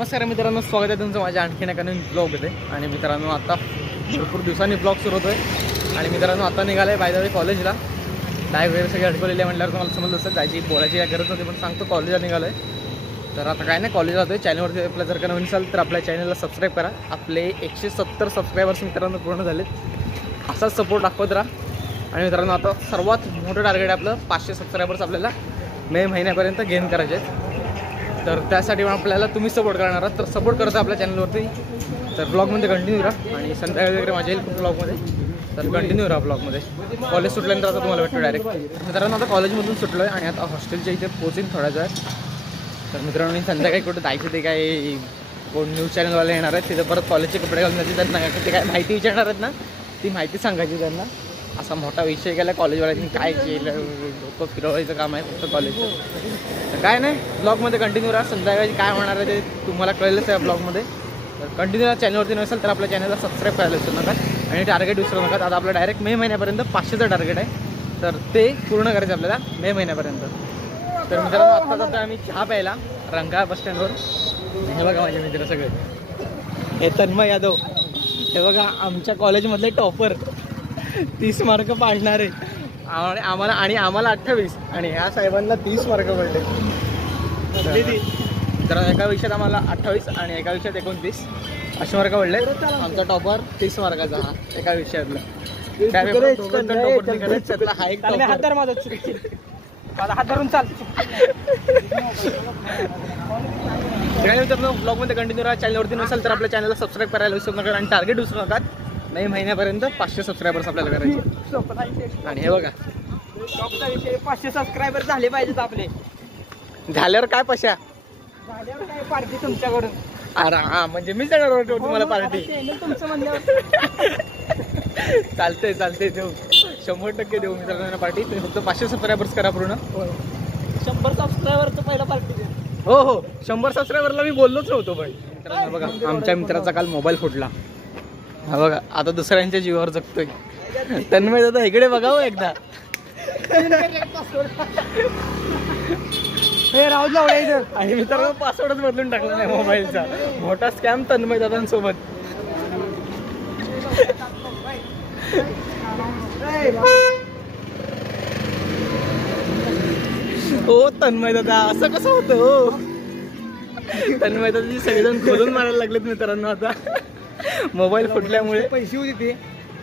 नमस्कार मित्रांनो, स्वागत आहे तुमचं माझ्या आणखीन एका नवीन ब्लॉगमध्ये. आणि मित्रांनो आता भरपूर दिवसांनी ब्लॉग सुरू होतोय. आणि मित्रांनो आता निघालं आहे बाय द वे कॉलेजला. बॅग वगैरे सगळे अडकवलेले म्हटल्यावर तुम्हाला समजलं असतं जायची बोलायची काय गरज नव्हती, पण सांगतो कॉलेजला निघालं आहे. तर आता काय नाही, कॉलेजला जातोय. चॅनलवरती आपल्या जर का नवीन असाल तर आपल्या चॅनलला सबस्क्राईब करा. आपले 170 सबस्क्रायबर्स मित्रांनो पूर्ण झालेत. असाच सपोर्ट दाखवत राहा. आणि मित्रांनो आता सर्वात मोठं टार्गेट आहे आपलं 500 सबस्क्रायबर्स आपल्याला मे महिन्यापर्यंत गेन करायचे आहेत. तर त्यासाठी आपल्याला तुम्ही सपोर्ट करणार आहात, तर सपोर्ट करता आपल्या चॅनलवरती. तर ब्लॉगमध्ये कंटिन्यू राहा. आणि संध्याकाळी वगैरे माझ्या येईल ब्लॉगमध्ये, तर कंटिन्यू राहा ब्लॉगमध्ये. कॉलेज सुटल्यानंतर आता तुम्हाला भेटतो डायरेक्ट. मित्रांनो आता कॉलेजमधून सुटलो आहे आणि आता हॉस्टेलच्या इथे पोहोचीन थोड्याच आहे. तर मित्रांनो संध्याकाळी कुठं जायचं ते काय कोण न्यूज चॅनलवाले येणार आहेत, तिथे परत कॉलेजचे कपडे घालून जायचे. त्यांना ते काय माहिती विचारणार आहेत ना, ती माहिती सांगायची त्यांना. असा मोठा विषय केला कॉलेजवाल्यांनी, काय केलं लोक फिरवायचं काम आहे फक्त कॉलेजचं. तर काय नाही, ब्लॉगमध्ये कंटिन्यू राहा. संध्याकाळी काय होणार आहे ते तुम्हाला कळलंच आहे ब्लॉगमध्ये. तर कंटिन्यू राहा. चॅनलवरती नसेल तर आपल्या चॅनलला सबस्क्राईब करायला विसरू नका. आणि टार्गेट विसरू नका. आता आपलं डायरेक्ट मे महिन्यापर्यंत 500चं टार्गेट आहे, तर ते पूर्ण करायचं आपल्याला मे महिन्यापर्यंत. तर मित्रांनो आत्ता जातो आम्ही चहा प्यायला रंकाळा बसस्टँडवर. हे बघा माझे मित्र सगळे, हे तन्मय यादव, हे बघा आमच्या कॉलेजमधले टॉपर, 30 मार्क पाडणारे. आम्हाला 28 आणि ह्या साहेबांना 30 मार्क पडले. तर एका विषयात आम्हाला 28 आणि एका विषयात 29 असे मार्क पडले. आमचा टॉपर 30 मार्काचा हा एका विषयातला. त्यातला हा एक हात धरून चाल. ब्लॉगमध्ये कंटिन्यू राहा. चॅनलवरती नसेल तर आपल्या चॅनलला सबस्क्राईब करायला विसरू नका. आणि टार्गेट विसरू नका, मे महिन्यापर्यंत 500 सबस्क्रायबर्स आपल्याला करायचे. आणि हे बघा 500 सबस्क्रायबर झाले पाहिजेत आपले. झाल्यावर काय पशा, झाल्यावर काय पार्टी तुमच्याकडून. अरे हा म्हणजे मी देणार तुम्हाला पार्टी. तुमचं म्हणल्यावर चालतंय देऊ, 100% देऊ मित्रांनो पार्टी. तुम्ही फक्त 500 सबस्क्रायबर्स करा पूर्ण. 100 सबस्क्रायबरचं पहिला पार्टी. हो 100 सबस्क्रायबरला मी बोललोच नव्हतो. पण मित्रांनो बघा आमच्या मित्राचा काल मोबाईल फुटला. हा बघा आता दुसऱ्यांच्या जीवावर जगतोय. तन्मय दादा इकडे बघावं एकदा. आणि मित्रांनो पासवर्डच बदलून टाकला नाही मोबाईलचा. मोठा स्कॅम तन्मय दादांसोबत. हो तन्मय दादा असं कसं होतं हो. तन्मय दादाची सगळेजण खोलून मारायला लागलेत मित्रांनो आता मोबाईल फुटल्यामुळे. पैसे होते ते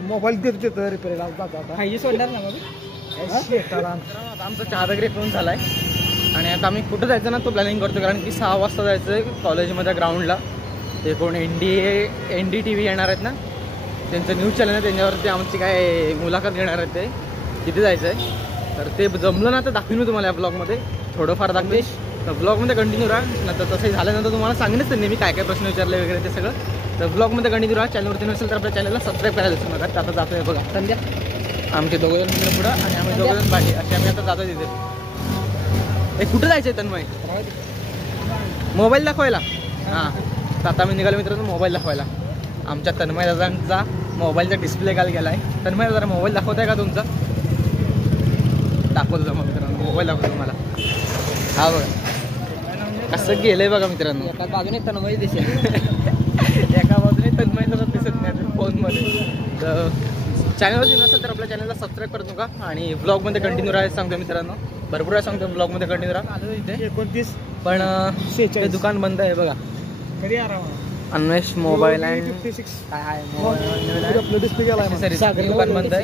मोबाईल देत होते रिपेअर सोडणार ना. आता आमचा चहा वगैरे पिऊन झालाय आणि आता आम्ही कुठं जायचं ना तो प्लॅनिंग करतो. कारण की 6 वाजता जायचं आहे कॉलेजमध्ये ग्राउंडला. ते कोण NDTV येणार आहेत ना, त्यांचं न्यूज चॅनल आहे, त्यांच्यावरती आमची काय मुलाखत घेणार आहेत. ते तिथे जायचं आहे. तर ते जमलं ना तर दाखवीन मी तुम्हाला या ब्लॉगमध्ये, थोडंफार दाखवेश. तर ब्लॉगमध्ये कंटिन्यू राहा. नंतर तसंही झाल्यानंतर तुम्हाला सांगेनच त्यांनी मी काय काय प्रश्न विचारले वगैरे ते सगळं. तर ब्लॉगमध्ये कंटिन्यू राहा. चॅनलवरती नसेल तर आपल्या चॅनलला सबस्क्राईब करायला विसरू नका. आता जातो आहे बघा संध्या, आमचे 2 जण मित्र पुढं आणि आम्ही 2 जण बाकी असे आम्ही आता जातो तिथे. हे कुठं जायचं आहे तन्मय? मोबाईल दाखवायला. हां तर आता आम्ही निघालो मित्रांनो मोबाईल दाखवायला. आमच्या तन्मय दादांचा मोबाईलचा डिस्प्ले काल गेला आहे. तन्मय दादा मोबाईल दाखवत आहे का तुमचा? दाखवतो मग मित्रांनो, मोबाईल दाखवतो तुम्हाला. हा बघा कसं गेलंय बघा मित्रांनो. एका बाजूने तन्मय दिसेल, एका बाजूने तन्मय दादा दिसत नाही फोनमध्ये. तर चॅनलवरती नसेल तर आपल्या चॅनलला सबस्क्राईब करत नका. आणि ब्लॉगमध्ये कंटिन्यू राहायचं सांगतो मित्रांनो, भरपूर आहे सांगतो ब्लॉगमध्ये कंटिन्यू राहा. इथे 29 पण ते दुकान बंद आहे बघा. कधी आराम अन्वेष मोबाईल अँड 56 काय आहे सागर दुकान बंद आहे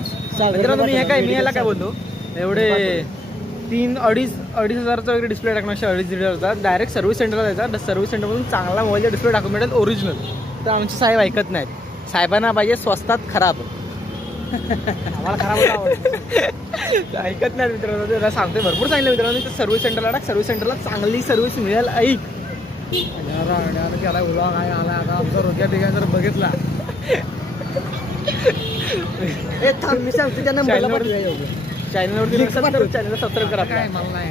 मित्रांनो. मी याला काय बोलतो, एवढे 3-2.5 हजारचा वगैरे डिस्प्ले टाकण्यापेक्षा 2.5-3 हजारचा डायरेक्ट सर्व्हिस सेंटरला जायचा. सर्व्हिस सेंटरमधून चांगला मोबाईलचा डिस्प्ले टाकून मिळेल ओरिजिनल. तर आमचे साहेब ऐकत नाहीत. साहेबांना पाहिजे स्वस्तात खराब. आम्हाला खराब ऐकत नाही मित्रांनो. त्याला सांगतोय भरपूर सांगितलं मित्रांनो, तर सर्व्हिस सेंटरला टाक. सर्व्हिस सेंटरला चांगली सर्व्हिस मिळेल. ऐक आला उला नाही आला. आता आमचा रोग्या बिग्या जर बघितला मी सांगतो त्यांना चॅनलवरती चॅनलला सबस्क्राईब करा.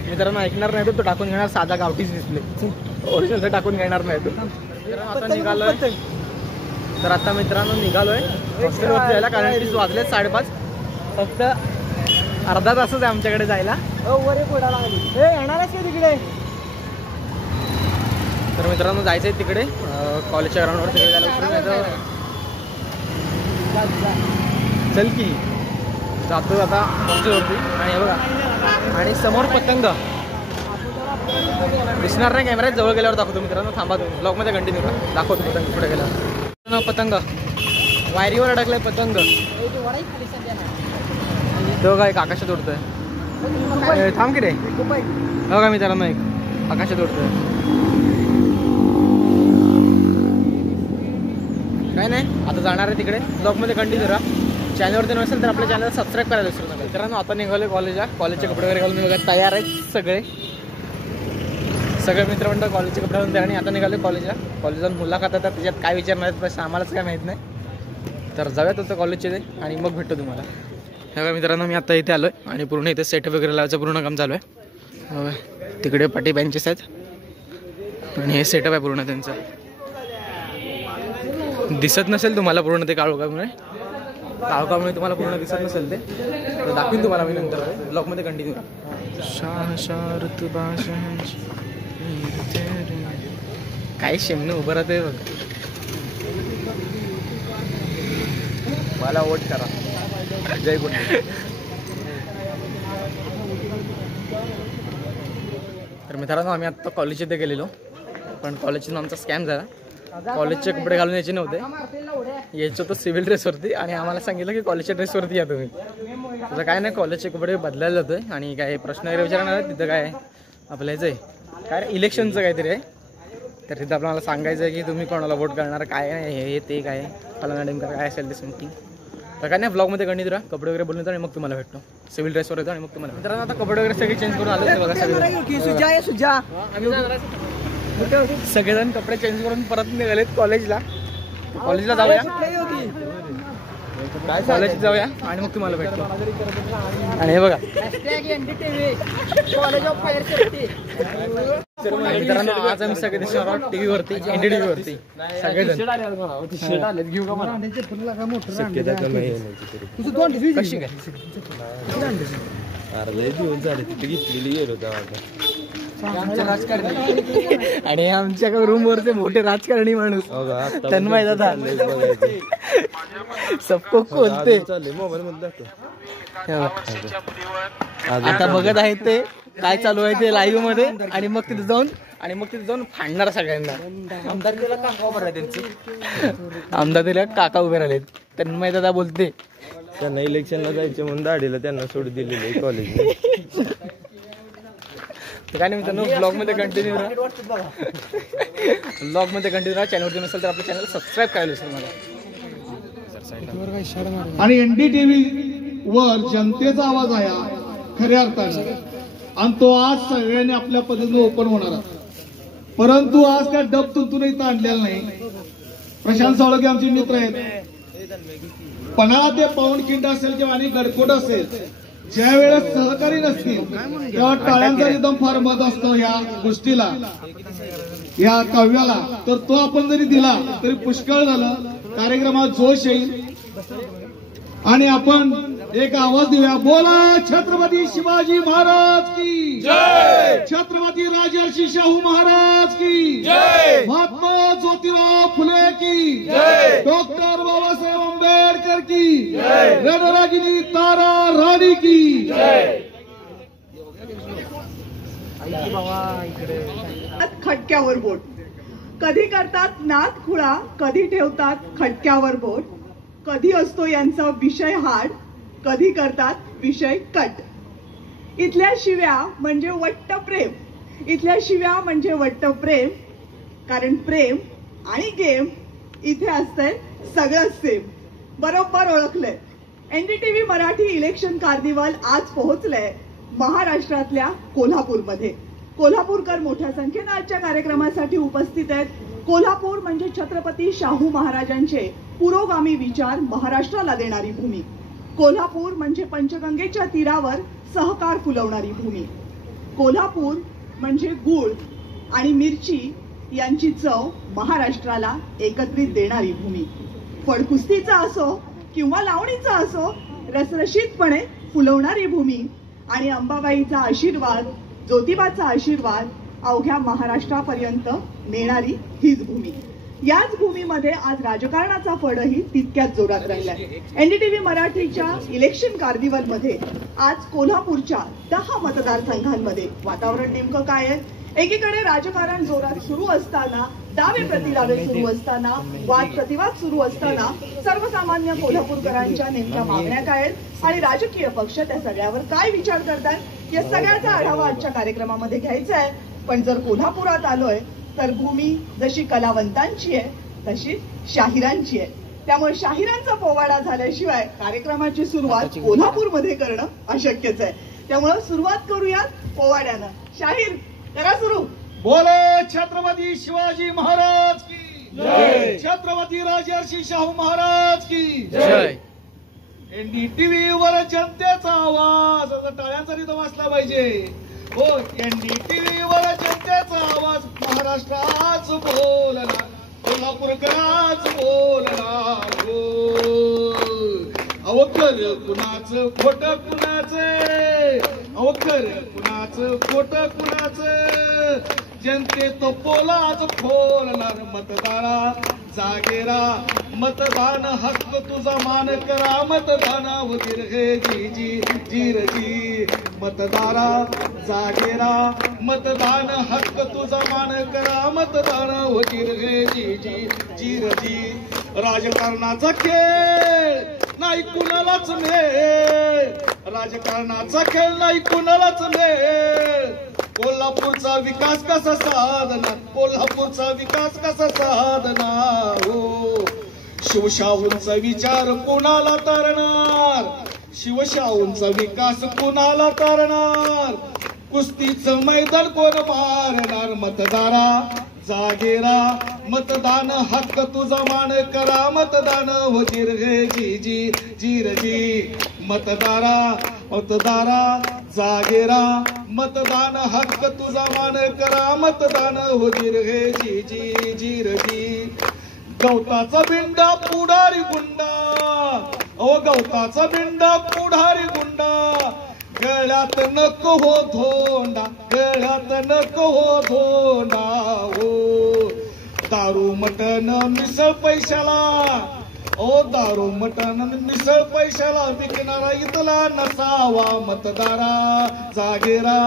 मित्रांनो ऐकणार नाही तो टाकून घेणार साधा गावठीच डिस्प्ले. ओरिजिनल टाकून घेणार नाही तो. आता निघालोय. तर आता मित्रांनो निघालोय हॉस्टेलवरती जायला, कारण की वाजले 5:30. फक्त अर्धा तासच आहे आमच्याकडे जायला. वर पुढाला येणारच का तिकडे? तर मित्रांनो जायचं आहे तिकडे कॉलेजच्या ग्राउंडवर, तिकडे जायला उतरून यायचं. चल की जातो आता हॉस्टेलवरती. आणि हे बघा, आणि समोर पतंग दिसणार नाही कॅमेऱ्यात, जवळ गेल्यावर दाखवतो मित्रांनो. थांबा तुम्ही ब्लॉगमध्ये कंटिन्यू करा, दाखवतो पतंग पुढे गेल्यावर. पतंग वायरीवर अडकलाय पतंग. तो काय आकाशात उडतोय. थांब की रे. हो का मित्रांनो, एक आकाशात उडतोय. काय नाही, आता जाणार आहे तिकडे. ब्लॉगमध्ये कंटिन्यू राहा. चॅनलवरती नसेल तर आपल्या चॅनलला सबस्क्राईब करायला विसरू नका. मित्रांनो आता निघाले कॉलेजला. कॉलेजचे कपडे वगैरे घालून बघा तयार आहेत सगळे मित्रमंडळ कॉलेजचे कपडे घालून तयार. आणि आता निघाले कॉलेजला. कॉलेजला मुलाखत आता त्याच्यात काय विचारणार आहेत बस आम्हालाच काय माहीत नाही. तर जाऊयात होतं कॉलेजचे ते आणि मग भेटतो तुम्हाला. ह्या मित्रांनो मी आता इथे आलो आहे आणि पूर्ण इथे सेट वगैरे लावायचं पूर्ण काम चालू आहे. तिकडे पाठी बेंचेस आहेत आणि हे सेटअप आहे पूर्ण त्यांचं. दिसत नसेल तुम्हाला पूर्ण ते काळोखामुळे तुम्हाला पूर्ण दिसत नसेल ते, तर दाखवीन तुम्हाला मी नंतर ब्लॉगमध्ये कंटिन्यू करा. काय शेमनं उभं राहते बघ. मला वोट करा. जय गुड. तर मित्रांनो आम्ही आत्ता कॉलेज इथे गेलेलो, पण कॉलेजचा आमचा स्कॅम झाला. कॉलेजचे कपडे घालून यायचे नव्हते, यायचं होतं सिव्हिल ड्रेसवरती. आणि आम्हाला सांगितलं की कॉलेजच्या ड्रेसवरती या तुम्ही. तसं काय नाही, कॉलेजचे कपडे बदलायला जातोय. आणि काय प्रश्न वगैरे विचारणार आहे तिथं, काय आपलं याचं आहे काय इलेक्शनचं काहीतरी आहे. तर तिथं आपल्याला सांगायचं आहे की तुम्ही कोणाला वोट करणार, काय हे ते काय फलाना नेमकं काय असेल ते समथिंग. तर काय नाही, ब्लॉगमध्ये कंटिन्यू राहा. कपडे वगैरे बोलून येतो आणि मग तुम्हाला भेटतो. सिव्हिल ड्रेसवर येतो आणि मग तुम्हाला. मित्रांनो आता कपडे वगैरे सगळे चेंज करून आले बघा सगळेजण कपडे चेंज करून परत निघालेत कॉलेजला. जाऊया, कॉलेज जाऊया आणि मग तुम्हाला भेटतो. आणि हे बघा मित्रांनो आज आम्ही सगळे दिसणार आहोत टीव्हीवरती, NDTVवरती सगळेजण. कशी काय आणि आमच्या रूम वरचे मोठे राजकारणी माणूस तन्मय दादा सबको खोलते. आता बघत आहेत ते काय चालू आहे ते लाईव्ह मध्ये. आणि मग तिथे जाऊन फाडणार सगळ्यांना. आमदार तिला काका उभे राहिले, त्यांचे आमदार तिला काका उभे राहिलेत. तन्मय दादा बोलते त्यांना इलेक्शनला जायचे म्हणून दाढीला त्यांना सोड दिलेली कॉलेज. काय नाही मित्रांनो, ब्लॉगमध्ये कंटिन्यू राहा. चॅनलवरती नसेल तर आपल्या चॅनल सबस्क्राईब करायला विसरू नका. आणि NDTV वर जनतेचा आवाज आहे खऱ्या अर्थाने, आणि तो आज सगळ्यांनी आपल्या पद्धतीने ओपन होणार. परंतु आज काय डब तुंतून इथं आणलेला नाही. प्रशांत सावळगे आमचे मित्र आहेत. पन्हाळा ते पावनखिंड असेल किंवा आणि गडकोट असेल, ज्या वेळेस सहकारी नसतील तेव्हा टाळ्यांचा एकदम फार मत असतो या गोष्टीला, या काव्याला. तर तो आपण जरी दिला तरी पुष्कळ झालं. कार्यक्रमात जोश येईल आणि आपण एक आवाज देऊया. बोला छत्रपती शिवाजी महाराज की जय, छत्रपती राजर्षी शाहू महाराज की जय, महात्मा ज्योतिराव फुले की जय, डॉक्टर बाबासाहेब आंबेडकर की जय, रणरागिनी तारा राणी की जय. खटक्यावर बोट कधी करतात नाथ खुळा, कधी ठेवतात खटक्यावर बोट. कधी असतो यांचा विषय हाड, कधी करतात विषय कट. इथल्या शिव्या म्हणजे वट्ट प्रेम, इथल्या शिव्या म्हणजे वट्ट प्रेम. कारण प्रेम आणि गेम इथे असतंय सगळं सेम. बरोबर ओळखलंय. NDTV मराठी इलेक्शन कार्निवल आज पोहोचलंय महाराष्ट्रातल्या कोल्हापूरमध्ये. कोल्हापूरकर मोठ्या संख्येनं आजच्या कार्यक्रमासाठी उपस्थित आहेत. कोल्हापूर म्हणजे छत्रपती शाहू महाराजांचे पुरोगामी विचार महाराष्ट्राला देणारी भूमी. कोल्हापूर म्हणजे पंचगंगेच्या तीरावर सहकार फुलवणारी भूमी. कोल्हापूर म्हणजे गूळ आणि मिरची यांची चव महाराष्ट्राला एकत्रित देणारी भूमी. फडकुस्तीचा असो किंवा लावणीचा असो, रसरशीतपणे फुलवणारी भूमी. आणि अंबाबाईचा आशीर्वाद, ज्योतिबाचा आशीर्वाद अवघ्या महाराष्ट्रापर्यंत नेणारी हीच भूमी. याच भूमीमध्ये आज राजकारणाचा फडही तितक्याच जोरात राहिलाय. एनडीटीव्ही मराठीच्या इलेक्शन कार्निवल मध्ये आज कोल्हापूरच्या 10 मतदारसंघांमध्ये वातावरण नेमकं काय आहे? एकीकडे राजकारण जोरात सुरू असताना, दावे प्रतिदावे सुरू असताना, वाद प्रतिवाद सुरू असताना सर्वसामान्य कोल्हापूरकरांच्या नेमक्या मागण्या काय आहेत आणि राजकीय पक्ष त्या सगळ्यावर काय विचार करतात या सगळ्याचा आढावा आजच्या कार्यक्रमामध्ये घ्यायचा आहे. पण जर कोल्हापुरात आलोय तर भूमी जशी कलावंतांची आहे तशी शाहिरांची आहे. त्यामुळे शाहिरांचा पोवाडा झाल्याशिवाय कार्यक्रमाची सुरुवात कोल्हापूरमध्ये करणं अशक्यच आहे. त्यामुळे सुरुवात करूयात पोवाड्यानं. शाहीर करा सुरू. बोलो छत्रपती शिवाजी महाराज की जय. छत्रपती राजर्षी शाहू महाराज की जय. एनडीटीव्ही वर जनतेचा आवाज. आता टाळ्यांचा रिदम असला पाहिजे. हो, एनडीटीव्ही वर जनतेचा आवाज. महाराष्ट्राच बोलला, कोल्हापूरकराच बोलला. हो, अवकर कुणाचं खोट कुणाचं, अवकर कुणाचं खोट कुणाचं. जनतेत पोलाज खोलणार मतदारा जागेरा. मतदान हक्क तुझा मान करा. मतदानावरील हे जी जी जीर जी. मतदारा जागेरा. मतदान हक्क तुझा मान करा. मतदानावरील हे जी जी जीर जी. राजकारणाचा खेळ नाही कुणालाच मेळ. राजकारणाचा खेळ नाही कुणालाच मेळ. कोल्हापूरचा विकास कसा साधणार, कोल्हापूरचा विकास कसा साधणार. हो, शिवशाहूंचा विचार कोणाला तारणार, शिवशाहूंचा विकास कोणाला तारणार. कुस्तीचं मैदान कोण मारणार. मतदारा जागेरा. मतदान हक्क तुझा मान करा. मतदान होतीर हे जी जी जीर जी. मतदारा मतदारा जागेरा. मतदान हक्क तुझा मान करा. मतदान होतीर हे जी जी जीर जी. गवताचा बिंडा पुढारी गुंडा. ओ गवताचा बिंडा पुढारी गुंडा. गळ्यात नको हो धोंडा, गळ्यात नको हो धोंडा. हो, दारू मटण मिसळ पैशाला. ओ दारू मटण मिसळ पैशाला विकणारा इथला नसावा. मतदारा जागेरा.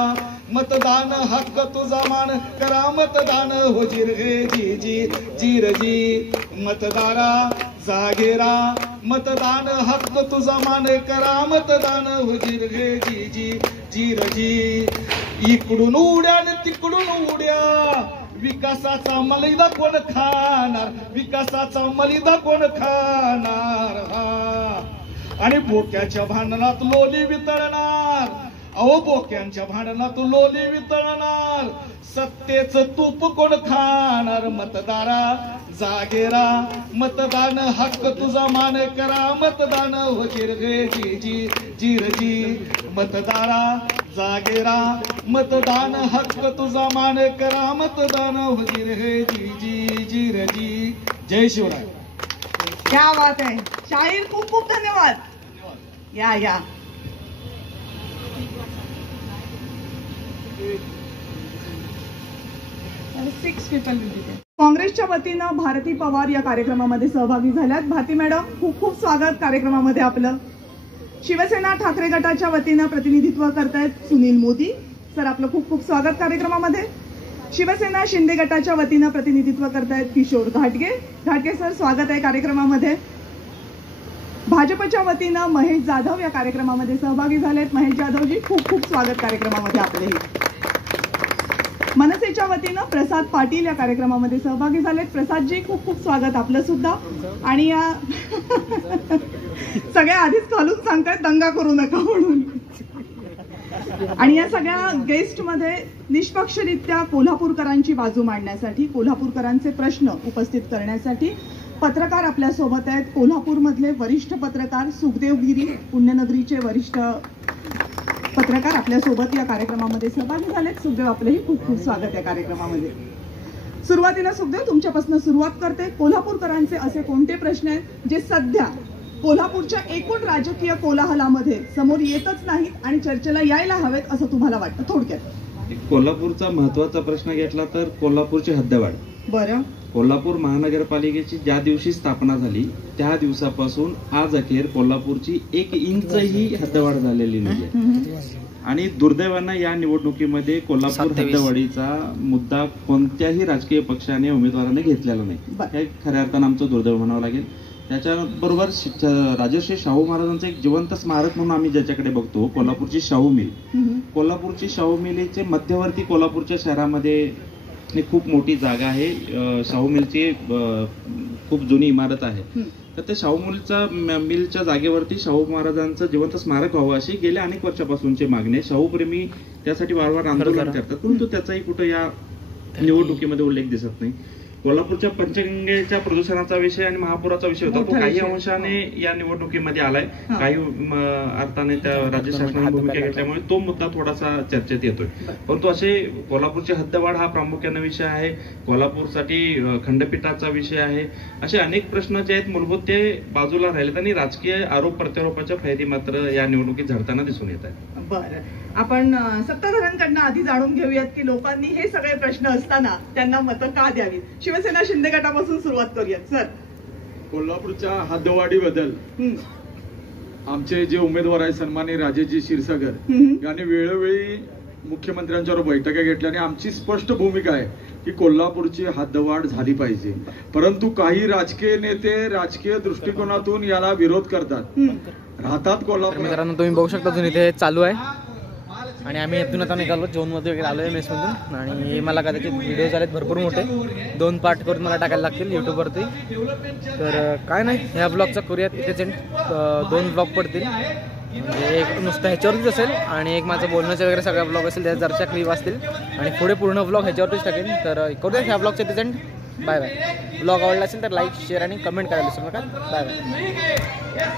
मतदान हक्क तुझा मान करा. मतदान होजीर हे जी जी जीर जी. मतदारा जागेरा. मतदान हक्क तुझा मान करा. मतदान होजीर हे जी जी जीर जी. इकडून उड्या आणि तिकडून उड्या. विकासाचा मलिदा कोण खाणार, विकासाचा मलिदा कोण खाणार. आणि बोक्याच्या भांडणात लोली वितळणार. अहो बोक्यांच्या भांडणात लोली वितळणार. सत्तेचं तूप कोण खाणार. मतदारा जागेरा. मतदान हक्क तुझा मान करा. मतदान होतीर हे जी जी जीर जी. मतदारा जागेरा. मतदान हक्क तुझा मान करा. मतदान होतीर हे जी जी जीर जी. जय शिवराय. क्या बात आहे शाहीर, खूप खूप धन्यवाद. या या. काँग्रेसच्या वतीनं भारती पवार या कार्यक्रमामध्ये सहभागी झाल्यात. भारती मॅडम, खूप खूप स्वागत कार्यक्रमामध्ये आपलं. शिवसेना ठाकरे गटाच्या वतीनं प्रतिनिधित्व करतायत सुनील मोदी सर, आपलं खूप खूप स्वागत कार्यक्रमामध्ये. शिवसेना शिंदे गटाच्या वतीनं प्रतिनिधित्व करतायत किशोर घाटगे. घाटगे सर, स्वागत आहे कार्यक्रमामध्ये. भाजपच्या वतीनं महेश जाधव या कार्यक्रमामध्ये सहभागी झालेत. महेश जाधवजी, खूप खूप स्वागत कार्यक्रमामध्ये आपलेही. मनसेच्या वतीनं प्रसाद पाटील या कार्यक्रमामध्ये सहभागी झालेत. प्रसादजी, खूप खूप स्वागत आपलं सुद्धा. आणि या सगळ्या आधीच खालून सांगतायत दंगा करू नका म्हणून. आणि या सगळ्या गेस्टमध्ये निष्पक्षरित्या कोल्हापूरकरांची बाजू मांडण्यासाठी, कोल्हापूरकरांचे प्रश्न उपस्थित करण्यासाठी पत्रकार आपल्या सोबत आहेत. कोल्हापूरमधले वरिष्ठ पत्रकार सुखदेव गिरी, पुण्यनगरीचे वरिष्ठ पत्रकार आपल्या सोबत या कार्यक्रमामध्ये सहभागी झालेत. सुखदेव, आपलेही खूप खूप स्वागत या कार्यक्रमामध्ये. सुरुवातीला सुखदेव, तुमच्यापासून सुरुवात करते. कोल्हापूरकरांचे असे कोणते प्रश्न आहेत जे सध्या कोल्हापूरच्या एकूण राजकीय कोलाहलामध्ये समोर येतच नाहीत आणि चर्चेला यायला हवेत असं तुम्हाला वाटतं? थोडक्यात. कोल्हापूरचा महत्वाचा प्रश्न घेतला तर कोल्हापूरची हद्दवाढ. बरं. कोल्हापूर महानगरपालिकेची ज्या दिवशी स्थापना झाली त्या दिवसापासून आज अखेर कोल्हापूरची 1 इंचही हद्दवाढ झालेली नाहीये. आणि दुर्दैवानं या निवडणुकीमध्ये कोल्हापूर 27. हद्दवाढीचा मुद्दा कोणत्याही राजकीय पक्षाने उमेदवाराने घेतलेला नाही. हे खऱ्या अर्थानं आमचं दुर्दैव म्हणावं लागेल. त्याच्याबरोबर राजर्षी शाहू महाराजांचं एक जिवंत स्मारक म्हणून आम्ही ज्याच्याकडे बघतो, कोल्हापूरची शाहू मिल. कोल्हापूरची शाहू मिलचे मध्यवर्ती कोल्हापूरच्या शहरामध्ये एक खूप मोठी जागा आहे. शाहू मिलची खूप जुनी इमारत आहे. तर त्या शाहू मिलच्या जागेवरती शाहू महाराजांचं जिवंत स्मारक व्हावं अशी गेल्या अनेक वर्षापासूनची मागणी आहे. शाहूप्रेमी त्यासाठी वारंवार आंदोलन करतात, परंतु त्याचाही कुठं या निवडणुकीमध्ये उल्लेख दिसत नाही. कोल्हापूरच्या पंचगंगेच्या प्रदूषणाचा विषय आणि महापुराचा विषय होता, तो काही अंशाने या निवडणुकीमध्ये आलाय. काही अर्थाने त्या राज्य शासनाने भूमिका घेतल्यामुळे तो मुद्दा थोडासा चर्चेत येतोय. परंतु असे कोल्हापूरची हद्दवाढ हा प्रामुख्याने विषय आहे. कोल्हापूरसाठी खंडपीठाचा विषय आहे. असे अनेक प्रश्न जे आहेत मूलभूत ते बाजूला राहिलेत आणि राजकीय आरोप प्रत्यारोपाच्या फैरी मात्र या निवडणुकीत झडताना दिसून येत आहेत. बरं, आपण सत्ताधाऱ्यांकडनं आधी जाणून घेऊयात की लोकांनी हे सगळे प्रश्न असताना त्यांना मतं का द्यावीत. शिवसेना शिंदे गटापासून सुरुवात करूयात. सर, कोल्हापूरच्या हद्दवाढीबद्दल आमचे जे उमेदवार आहेत सन्माननीय राजेशजी क्षीरसागर यांनी वेळोवेळी मुख्यमंत्र्यांच्यावर बैठका घेतल्या आणि आमची स्पष्ट भूमिका आहे की कोल्हापूरची हद्दवाढ झाली पाहिजे. परंतु काही राजकीय नेते राजकीय दृष्टिकोनातून याला विरोध करतात. राहतात कोल्हापूर. मित्रांनो, तुम्ही बघू शकता अजून इथे चालू आहे आणि आम्ही इथून आता निघालो झोनमध्ये वगैरे आलोय मेसमधून. आणि मला कदाचित व्हिडिओ झालेत भरपूर मोठे, 2 पार्ट करून मला टाकायला लागतील यूट्यूबवरती. तर काय नाही, ह्या ब्लॉगचा करूयात इथेच एंड. 2 ब्लॉग पडतील, म्हणजे एक नुसतं ह्याच्यावरतीच असेल आणि एक माझं बोलण्याचे वगैरे सगळ्या ब्लॉग असेल, त्याच्या जरच्या क्लिप असतील आणि पुढे पूर्ण ब्लॉग ह्याच्यावरतीच टाकेल. तर करूया ह्या ब्लॉगचा इथेच एंड. Bye bye. ब्लॉग आवडला असेल तर लाईक शेअर आणि कमेंट करायला विसरू नका. Bye bye.